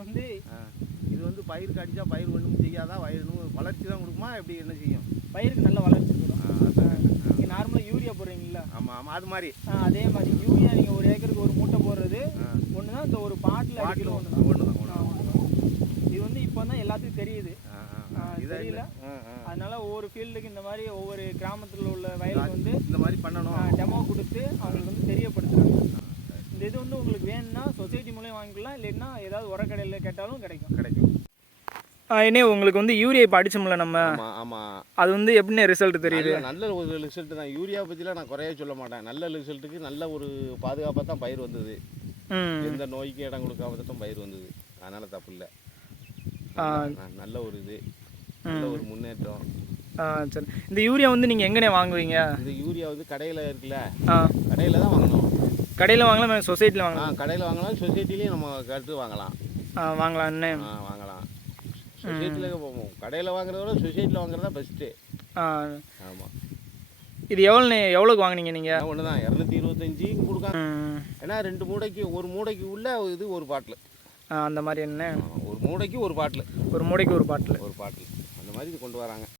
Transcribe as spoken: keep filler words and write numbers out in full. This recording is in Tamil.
வந்து இது வந்து பயிருக்கு அடித்தா பயிர் ஒன்றும் செய்யாதா, வயிறு வளர்ச்சி தான் கொடுக்குமா, எப்படி என்ன செய்யும்? பயிருக்கு நல்ல வளர்ச்சி தரும். நீங்கள் நார்மலாக யூரியா போடுறீங்களா? ஆமாம் ஆமாம், அது மாதிரி. ஆ அதே மாதிரி யூரியா நீங்கள் ஒரு ஏக்கருக்கு ஒரு மூட்டை போடுறது ஒன்று தான். இந்த ஒரு பாட்டில் அடிக்கலும் ஒன்று தான். ஒன்று தான் ஒன்று தான். இது வந்து இப்போ தான் எல்லாத்துக்கும் தெரியுது. தெரியல, அதனால ஒவ்வொரு ஃபீல்டுக்கு இந்த மாதிரி ஒவ்வொரு கிராமத்தில் உள்ள வயலுக்கு வந்து இந்த மாதிரி பண்ணணும், டெமோ கொடுத்து அவங்களுக்கு வந்து தெரியப்படுத்துறாங்க. இந்த இது வந்து உங்களுக்கு வேணும்னா சொசைட்டி மூலியம் வாங்கிக்கலாம், இல்லைன்னா ஏதாவது உரக்கடையில் கேட்டாலும் கிடைக்கும் கிடைக்கும் என்ன. உங்களுக்கு வந்து யூரியா இப்போ அடிச்சோம்ல நம்ம, ஆமாம் ஆமாம், அது வந்து எப்படின்னு ரிசல்ட் தெரியுது? நல்ல ஒரு ரிசல்ட் தான். யூரியா பற்றிலாம் நான் குறைய சொல்ல மாட்டேன். நல்ல ரிசல்ட்டுக்கு நல்ல ஒரு பாதுகாப்பாக தான் பயிர் வந்தது. எந்த நோய்க்கு இடம் கொடுக்காம தான் பயிர் வந்தது. அதனால் தப்பு இல்லை. நல்ல ஒரு இது, நல்ல ஒரு முன்னேற்றம். சரி, இந்த யூரியா வந்து நீங்கள் எங்கனே வாங்குவீங்க? இந்த யூரியா வந்து கடையில் இருக்குல்ல, கடையில் தான் வாங்கணும். கடையில் வாங்கலாம், சொசைட்டியில் வாங்கலாம்? கடையில் வாங்கலாம், சொசைட்டிலையும் நம்ம கருத்து வாங்கலாம். வாங்கலாம் என்ன? வாங்கலாம். சொசைட்டியில் போவோம். கடையில் வாங்குறத விட சொசைட்டியில் வாங்குறது தான் பெஸ்ட்டு. ஆமாம். இது எவ்வளோ எவ்வளோக்கு வாங்கினீங்க நீங்கள்? ஒன்று தான், இரநூத்தி இருபத்தஞ்சி கொடுக்காங்க. ஏன்னா ரெண்டு மூடைக்கு ஒரு மூடைக்கு உள்ள இது ஒரு பாட்டில் அந்த மாதிரி என்ன, ஒரு மூடைக்கு ஒரு பாட்டில், ஒரு மூடைக்கு ஒரு பாட்டில் ஒரு பாட்டில் அந்த மாதிரி இது கொண்டு வராங்க.